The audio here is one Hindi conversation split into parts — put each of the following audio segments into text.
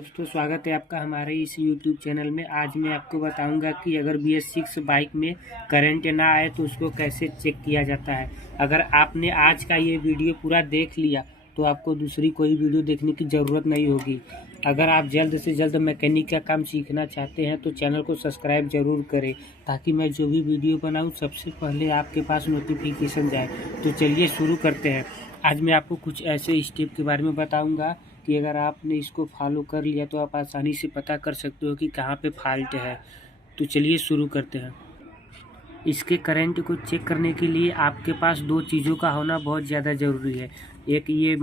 दोस्तों स्वागत है आपका हमारे इस YouTube चैनल में। आज मैं आपको बताऊंगा कि अगर BS6 बाइक में करंट ना आए तो उसको कैसे चेक किया जाता है। अगर आपने आज का ये वीडियो पूरा देख लिया तो आपको दूसरी कोई वीडियो देखने की ज़रूरत नहीं होगी। अगर आप जल्द से जल्द मैकेनिक का काम सीखना चाहते हैं तो चैनल को सब्सक्राइब ज़रूर करें, ताकि मैं जो भी वीडियो बनाऊँ सबसे पहले आपके पास नोटिफिकेशन जाए। तो चलिए शुरू करते हैं। आज मैं आपको कुछ ऐसे स्टेप के बारे में बताऊँगा कि अगर आपने इसको फॉलो कर लिया तो आप आसानी से पता कर सकते हो कि कहाँ पे फॉल्ट है। तो चलिए शुरू करते हैं। इसके करंट को चेक करने के लिए आपके पास दो चीज़ों का होना बहुत ज़्यादा ज़रूरी है। एक ये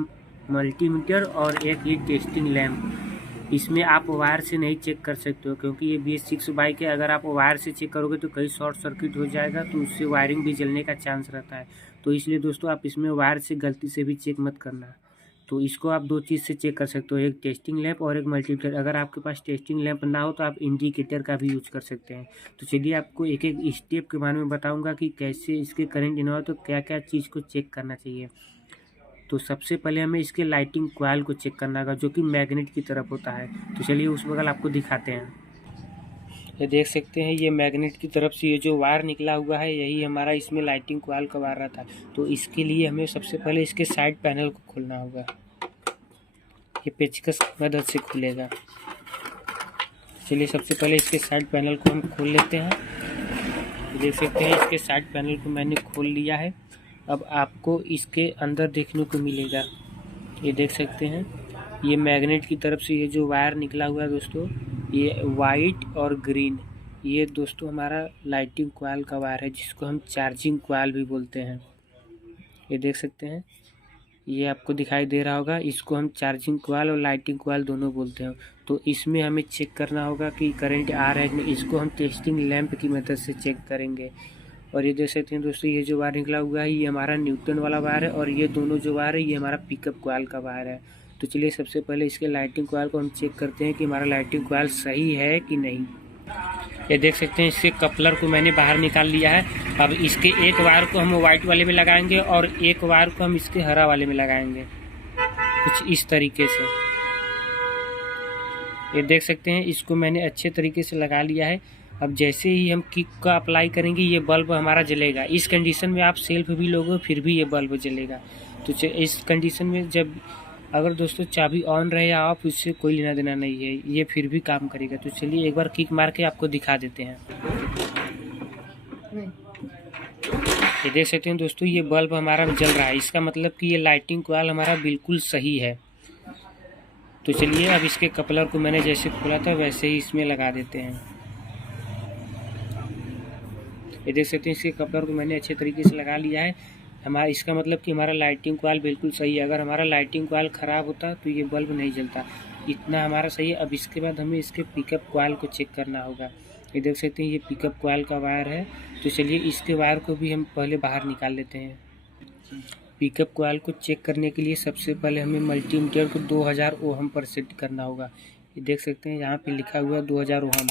मल्टीमीटर और एक ये टेस्टिंग लैंप। इसमें आप वायर से नहीं चेक कर सकते हो, क्योंकि ये BS6 बाइक है। अगर आप वायर से चेक करोगे तो कहीं शॉर्ट सर्किट हो जाएगा, तो उससे वायरिंग भी जलने का चांस रहता है। तो इसलिए दोस्तों आप इसमें वायर से गलती से भी चेक मत करना। तो इसको आप दो चीज़ से चेक कर सकते हो, एक टेस्टिंग लैंप और एक मल्टीमीटर। अगर आपके पास टेस्टिंग लैंप ना हो तो आप इंडिकेटर का भी यूज कर सकते हैं। तो चलिए आपको एक एक स्टेप के बारे में बताऊंगा कि कैसे इसके करंट ना हो तो क्या क्या चीज़ को चेक करना चाहिए। तो सबसे पहले हमें इसके लाइटिंग कॉइल को चेक करना होगा, जो कि मैग्नेट की तरफ होता है। तो चलिए उस बगल आपको दिखाते हैं। ये देख सकते हैं, ये मैग्नेट की तरफ से ये जो वायर निकला हुआ है, यही हमारा इसमें लाइटिंग कॉइल का वायर रहता है। तो इसके लिए हमें सबसे पहले इसके साइड पैनल को खोलना होगा। ये पेचकस की मदद से खुलेगा। चलिए सबसे पहले इसके साइड पैनल को हम खोल लेते हैं। देख सकते हैं इसके साइड पैनल को मैंने खोल लिया है। अब आपको इसके अंदर देखने को मिलेगा, ये देख सकते हैं, ये मैग्नेट की तरफ से ये जो वायर निकला हुआ है दोस्तों, ये वाइट और ग्रीन, ये दोस्तों हमारा लाइटिंग कॉइल का वायर है, जिसको हम चार्जिंग कॉइल भी बोलते हैं। ये देख सकते हैं, ये आपको दिखाई दे रहा होगा। इसको हम चार्जिंग कॉइल और लाइटिंग कॉइल दोनों बोलते हैं। तो इसमें हमें चेक करना होगा कि करंट आ रहा है कि नहीं। इसको हम टेस्टिंग लैंप की मदद से चेक करेंगे। और ये देख सकते हैं दोस्तों, ये जो वायर निकला हुआ है ये हमारा न्यूटन वाला वायर है, और ये दोनों जो वायर है ये हमारा पिकअप कॉइल का वायर है। तो चलिए सबसे पहले इसके लाइटिंग कॉइल को हम चेक करते हैं कि हमारा लाइटिंग कॉइल सही है कि नहीं। ये देख सकते हैं, इसके कपलर को मैंने बाहर निकाल लिया है। अब इसके एक वायर को हम वाइट वाले में लगाएंगे और एक वायर को हम इसके हरा वाले में लगाएंगे, कुछ इस तरीके से। ये देख सकते हैं, इसको मैंने अच्छे तरीके से लगा लिया है। अब जैसे ही हम किक का अप्लाई करेंगे ये बल्ब हमारा जलेगा। इस कंडीशन में आप सेल्फ भी लोगे फिर भी ये बल्ब जलेगा। तो इस कंडीशन में जब अगर दोस्तों चाबी ऑन रहे या ऑफ, इससे कोई लेना देना नहीं है, ये फिर भी काम करेगा। तो चलिए एक बार किक मार के आपको दिखा देते हैं। ये देख सकते हैं दोस्तों, ये बल्ब हमारा जल रहा है। इसका मतलब कि ये लाइटिंग कॉइल हमारा बिल्कुल सही है। तो चलिए अब इसके कपलर को मैंने जैसे खोला था वैसे ही इसमें लगा देते हैं। ये देख सकते हैं, इसके कपलर को मैंने अच्छे तरीके से लगा लिया है। हमारा इसका मतलब कि हमारा लाइटिंग कॉइल बिल्कुल सही है। अगर हमारा लाइटिंग कॉइल ख़राब होता तो ये बल्ब नहीं जलता। इतना हमारा सही है। अब इसके बाद हमें इसके पिकअप कॉइल को चेक करना होगा। ये देख सकते हैं, ये पिकअप कॉइल का वायर है। तो चलिए इसके वायर को भी हम पहले बाहर निकाल लेते हैं। पिकअप कॉइल को चेक करने के लिए सबसे पहले हमें मल्टीमीटर को 2000 ओहम पर सेट करना होगा। ये देख सकते हैं, यहाँ पे लिखा हुआ है 2000 ओहम।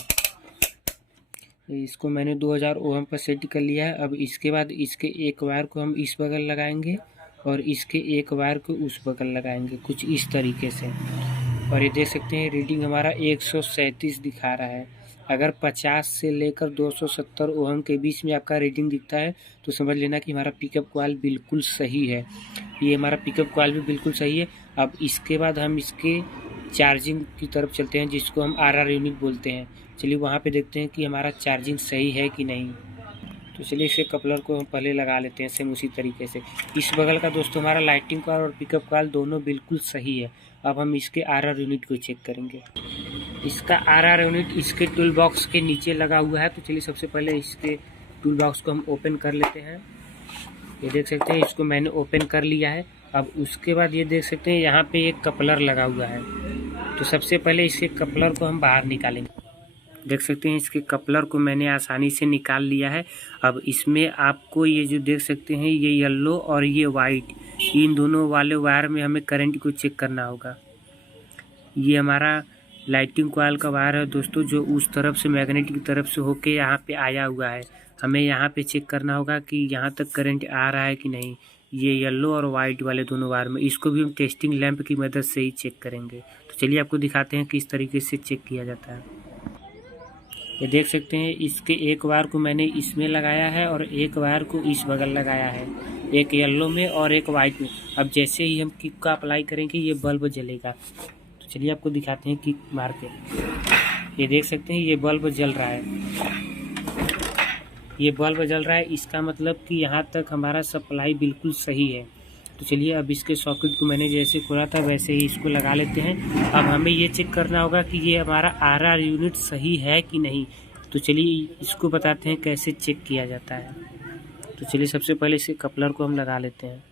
इसको मैंने 2000 ओहम पर सेट कर लिया है। अब इसके बाद इसके एक वायर को हम इस बगल लगाएंगे और इसके एक वायर को उस बगल लगाएंगे, कुछ इस तरीके से। और ये देख सकते हैं, रीडिंग हमारा 137 दिखा रहा है। अगर 50 से लेकर 270 ओहम के बीच में आपका रीडिंग दिखता है तो समझ लेना कि हमारा पिकअप कॉइल बिल्कुल सही है। ये हमारा पिकअप कॉइल भी बिल्कुल सही है। अब इसके बाद हम इसके चार्जिंग की तरफ चलते हैं, जिसको हम RR यूनिट बोलते हैं। चलिए वहाँ पे देखते हैं कि हमारा चार्जिंग सही है कि नहीं। तो चलिए इसके कपलर को हम पहले लगा लेते हैं सेम उसी तरीके से। इस बगल का दोस्तों हमारा लाइटिंग कॉइल और पिकअप कॉइल दोनों बिल्कुल सही है। अब हम इसके RR यूनिट को चेक करेंगे। इसका RR यूनिट इसके टूल बॉक्स के नीचे लगा हुआ है। तो चलिए सबसे पहले इसके टूल बॉक्स को हम ओपन कर लेते हैं। ये देख सकते हैं, इसको मैंने ओपन कर लिया है। अब उसके बाद ये देख सकते हैं, यहाँ पे एक कपलर लगा हुआ है। तो सबसे पहले इसके कपलर को हम बाहर निकालेंगे। देख सकते हैं, इसके कपलर को मैंने आसानी से निकाल लिया है। अब इसमें आपको ये जो देख सकते हैं, ये येलो और ये वाइट, इन दोनों वाले वायर में हमें करंट को चेक करना होगा। ये हमारा लाइटिंग कॉइल का वायर है दोस्तों, जो उस तरफ से मैग्नेट की तरफ से होके यहाँ पे आया हुआ है। हमें यहाँ पे चेक करना होगा कि यहाँ तक करंट आ रहा है कि नहीं। ये येलो और वाइट वाले दोनों वायर में, इसको भी हम टेस्टिंग लैंप की मदद से ही चेक करेंगे। तो चलिए आपको दिखाते हैं किस तरीके से चेक किया जाता है। ये देख सकते हैं, इसके एक वायर को मैंने इसमें लगाया है और एक वायर को इस बगल लगाया है, एक येलो में और एक वाइट में। अब जैसे ही हम किक का अप्लाई करेंगे ये बल्ब जलेगा। तो चलिए आपको दिखाते हैं किक मार के। ये देख सकते हैं ये बल्ब जल रहा है, ये बल्ब जल रहा है। इसका मतलब कि यहाँ तक हमारा सप्लाई बिल्कुल सही है। तो चलिए अब इसके सॉकेट को मैंने जैसे खोला था वैसे ही इसको लगा लेते हैं। अब हमें ये चेक करना होगा कि ये हमारा आरआर यूनिट सही है कि नहीं। तो चलिए इसको बताते हैं कैसे चेक किया जाता है। तो चलिए सबसे पहले इसे कपलर को हम लगा लेते हैं।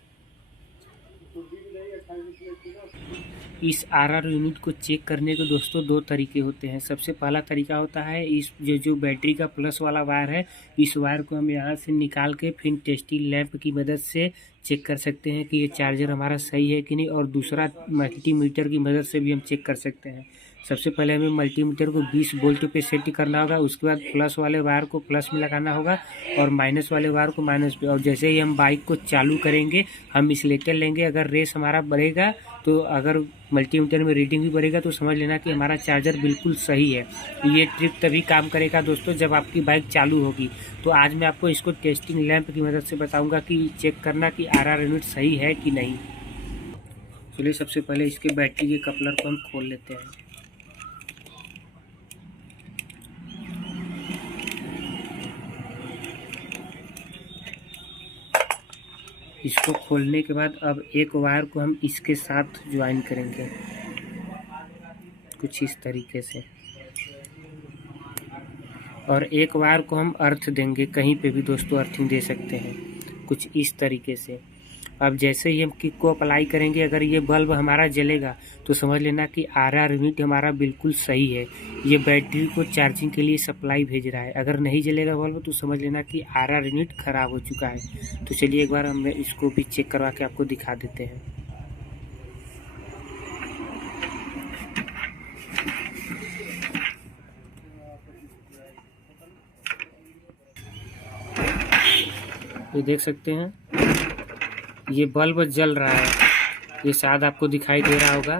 इस आरआर यूनिट को चेक करने के दोस्तों दो तरीके होते हैं। सबसे पहला तरीका होता है इस जो बैटरी का प्लस वाला वायर है, इस वायर को हम यहाँ से निकाल के फिर टेस्टिंग लैंप की मदद से चेक कर सकते हैं कि ये चार्जर हमारा सही है कि नहीं। और दूसरा मल्टीमीटर की मदद से भी हम चेक कर सकते हैं। सबसे पहले हमें मल्टीमीटर को 20 वोल्ट पे सेट करना होगा। उसके बाद प्लस वाले वायर को प्लस में लगाना होगा और माइनस वाले वायर को माइनस पे। और जैसे ही हम बाइक को चालू करेंगे हम इसलेटर लेंगे। अगर रेस हमारा बढ़ेगा तो अगर मल्टीमीटर में रीडिंग भी बढ़ेगा तो समझ लेना कि हमारा चार्जर बिल्कुल सही है। ये ट्रिक तभी काम करेगा दोस्तों जब आपकी बाइक चालू होगी। तो आज मैं आपको इसको टेस्टिंग लैंप की मदद से बताऊंगा कि चेक करना कि आरआर यूनिट सही है कि नहीं। चलिए सबसे पहले इसके बैटरी के कपलर को हम खोल लेते हैं। इसको खोलने के बाद अब एक वायर को हम इसके साथ ज्वाइन करेंगे कुछ इस तरीके से, और एक वायर को हम अर्थ देंगे। कहीं पे भी दोस्तों अर्थिंग दे सकते हैं कुछ इस तरीके से। अब जैसे ही हम किक को अप्लाई करेंगे अगर ये बल्ब हमारा जलेगा तो समझ लेना कि आरआर यूनिट हमारा बिल्कुल सही है। ये बैटरी को चार्जिंग के लिए सप्लाई भेज रहा है। अगर नहीं जलेगा बल्ब तो समझ लेना कि आरआर यूनिट ख़राब हो चुका है। तो चलिए एक बार हम इसको भी चेक करवा के आपको दिखा देते हैं। ये देख सकते हैं ये बल्ब जल रहा है, ये शायद आपको दिखाई दे रहा होगा।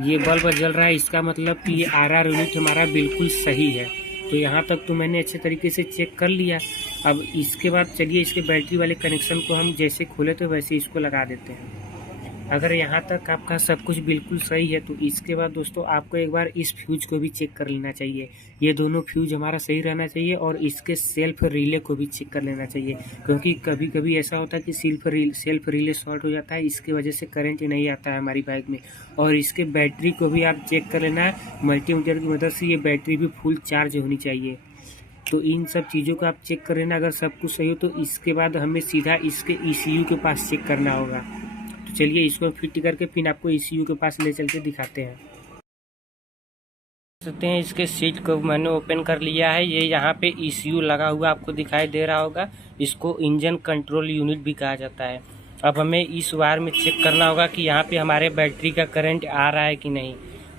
ये बल्ब जल रहा है, इसका मतलब कि ये आरआर यूनिट हमारा बिल्कुल सही है। तो यहाँ तक तो मैंने अच्छे तरीके से चेक कर लिया। अब इसके बाद चलिए इसके बैटरी वाले कनेक्शन को हम जैसे खोले थे वैसे इसको लगा देते हैं। अगर यहाँ तक आपका सब कुछ बिल्कुल सही है तो इसके बाद दोस्तों आपको एक बार इस फ्यूज को भी चेक कर लेना चाहिए। ये दोनों फ्यूज हमारा सही रहना चाहिए और इसके सेल्फ रिले को भी चेक कर लेना चाहिए, क्योंकि कभी कभी ऐसा होता है कि सेल्फ रिले शॉर्ट हो जाता है, इसके वजह से करंट नहीं आता है हमारी बाइक में। और इसके बैटरी को भी आप चेक कर लेना है मल्टीमीटर की मदद से। ये बैटरी भी फुल चार्ज होनी चाहिए। तो इन सब चीज़ों को आप चेक कर लेना। अगर सब कुछ सही हो तो इसके बाद हमें सीधा इसके ECU के पास चेक करना होगा। तो चलिए इसको फिट करके फिर आपको ECU के पास ले चल के दिखाते हैं। देख सकते हैं इसके सीट को मैंने ओपन कर लिया है। ये यहाँ पे ECU लगा हुआ आपको दिखाई दे रहा होगा। इसको इंजन कंट्रोल यूनिट भी कहा जाता है। अब हमें इस वायर में चेक करना होगा कि यहाँ पे हमारे बैटरी का करंट आ रहा है कि नहीं।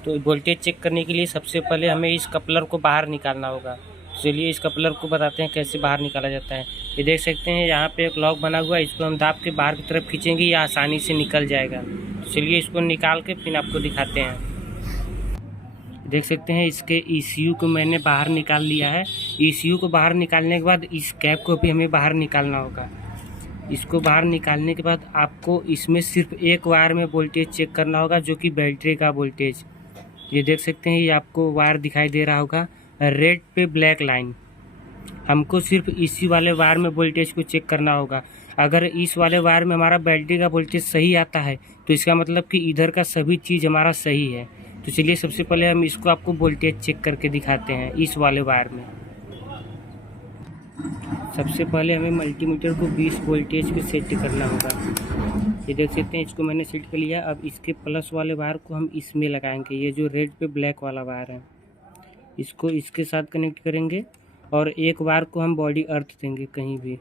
तो वोल्टेज चेक करने के लिए सबसे पहले हमें इस कपलर को बाहर निकालना होगा। चलिए इस कपलर को बताते हैं कैसे बाहर निकाला जाता है। ये देख सकते हैं यहाँ पे एक लॉक बना हुआ है, इसको हम दाब के बाहर की तरफ खींचेंगे, ये आसानी से निकल जाएगा। तो चलिए इसको निकाल के फिर आपको दिखाते हैं। देख सकते हैं इसके ECU को मैंने बाहर निकाल लिया है। ECU को बाहर निकालने के बाद इस कैप को भी हमें बाहर निकालना होगा। इसको बाहर निकालने के बाद आपको इसमें सिर्फ एक वायर में वोल्टेज चेक करना होगा, जो कि बैटरी का वोल्टेज। ये देख सकते हैं ये आपको वायर दिखाई दे रहा होगा, रेड पे ब्लैक लाइन। हमको सिर्फ इसी वाले वायर में वोल्टेज को चेक करना होगा। अगर इस वाले वायर में हमारा बैटरी का वोल्टेज सही आता है तो इसका मतलब कि इधर का सभी चीज़ हमारा सही है। तो चलिए सबसे पहले हम इसको आपको वोल्टेज चेक करके दिखाते हैं इस वाले वायर में। सबसे पहले हमें मल्टीमीटर को 20 वोल्टेज पे सेट करना होगा। ये देख सकते हैं इसको मैंने सेट कर लिया। अब इसके प्लस वाले वायर को हम इसमें लगाएंगे, ये जो रेड पे ब्लैक वाला वायर है इसको इसके साथ कनेक्ट करेंगे और एक वायर को हम बॉडी अर्थ देंगे कहीं भी।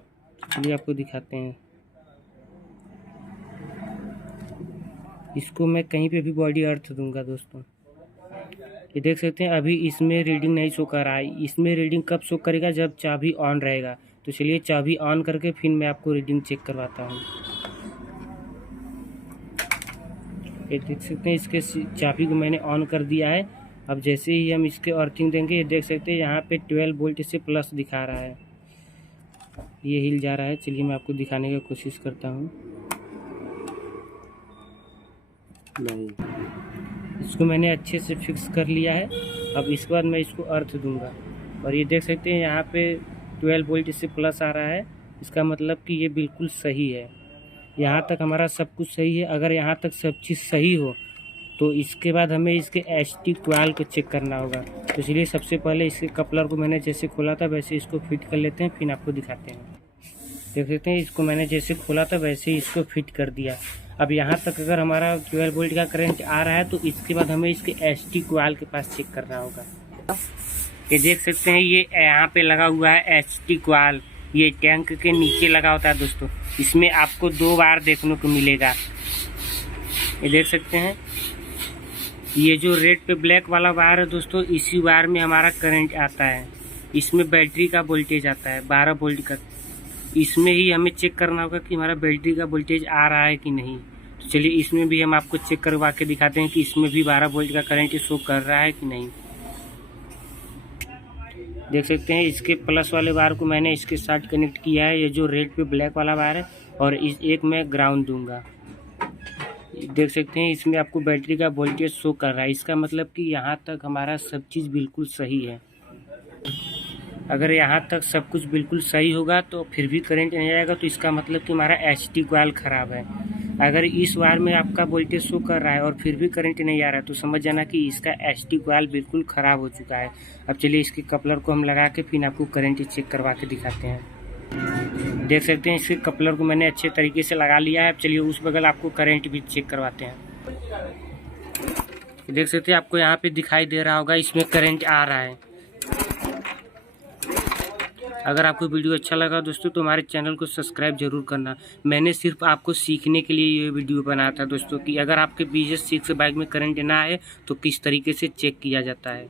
चलिए आपको दिखाते हैं। इसको मैं कहीं पे भी बॉडी अर्थ दूंगा दोस्तों। ये देख सकते हैं अभी इसमें रीडिंग नहीं शो कर रहा है। इसमें रीडिंग कब शो करेगा, जब चाबी ऑन रहेगा। तो चलिए चाबी ऑन करके फिर मैं आपको रीडिंग चेक करवाता हूँ। ये देख सकते हैं इसके चाबी को मैंने ऑन कर दिया है। अब जैसे ही हम इसके अर्थिंग देंगे, ये देख सकते हैं यहाँ पे 12 वोल्ट से प्लस दिखा रहा है, ये हिल जा रहा है। चलिए मैं आपको दिखाने की कोशिश करता हूँ। नहीं, इसको मैंने अच्छे से फिक्स कर लिया है। अब इसके बाद मैं इसको अर्थ दूंगा और ये देख सकते हैं यहाँ पे 12 वोल्ट से प्लस आ रहा है। इसका मतलब कि ये बिल्कुल सही है। यहाँ तक हमारा सब कुछ सही है। अगर यहाँ तक सब चीज़ सही हो तो इसके बाद हमें इसके एचटी कॉइल को चेक करना होगा। तो इसलिए सबसे पहले इसके कपलर को मैंने जैसे खोला था वैसे इसको फिट कर लेते हैं, फिर आपको दिखाते हैं। देख सकते हैं इसको मैंने जैसे खोला था वैसे ही इसको फिट कर दिया। अब यहाँ तक अगर हमारा 12 वोल्ट का करंट आ रहा है तो इसके बाद हमें इसके एचटी कॉइल के पास चेक करना होगा। ये देख सकते हैं ये यहाँ पे लगा हुआ है एचटी कॉइल, ये टैंक के नीचे लगा होता है दोस्तों। इसमें आपको 2 बार देखने को मिलेगा। ये देख सकते हैं ये जो रेड पे ब्लैक वाला वायर है दोस्तों, इसी वायर में हमारा करंट आता है। इसमें बैटरी का वोल्टेज आता है 12 वोल्ट का। इसमें ही हमें चेक करना होगा कि हमारा बैटरी का वोल्टेज आ रहा है कि नहीं। तो चलिए इसमें भी हम आपको चेक करवा के दिखाते हैं कि इसमें भी 12 वोल्ट का करंट शो कर रहा है कि नहीं। देख सकते हैं इसके प्लस वाले वायर को मैंने इसके साथ कनेक्ट किया है, ये जो रेड पे ब्लैक वाला वायर है, और इस एक मैं ग्राउंड दूंगा। देख सकते हैं इसमें आपको बैटरी का वोल्टेज शो कर रहा है। इसका मतलब कि यहाँ तक हमारा सब चीज़ बिल्कुल सही है। अगर यहाँ तक सब कुछ बिल्कुल सही होगा तो फिर भी करंट नहीं आएगा, तो इसका मतलब कि हमारा एचटी कॉइल ख़राब है। अगर इस वायर में आपका वोल्टेज शो कर रहा है और फिर भी करंट नहीं आ रहा है तो समझ जाना कि इसका एचटी कॉइल बिल्कुल ख़राब हो चुका है। अब चलिए इसके कपलर को हम लगा के फिर आपको करंट चेक करवा के दिखाते हैं। देख सकते हैं इसके कपलर को मैंने अच्छे तरीके से लगा लिया है। अब चलिए उस बगल आपको करंट भी चेक करवाते हैं। देख सकते हैं आपको यहाँ पे दिखाई दे रहा होगा इसमें करंट आ रहा है। अगर आपको वीडियो अच्छा लगा दोस्तों तो हमारे चैनल को सब्सक्राइब जरूर करना। मैंने सिर्फ आपको सीखने के लिए ये वीडियो बनाया था दोस्तों कि अगर आपके BS6 बाइक में करंट ना आए तो किस तरीके से चेक किया जाता है।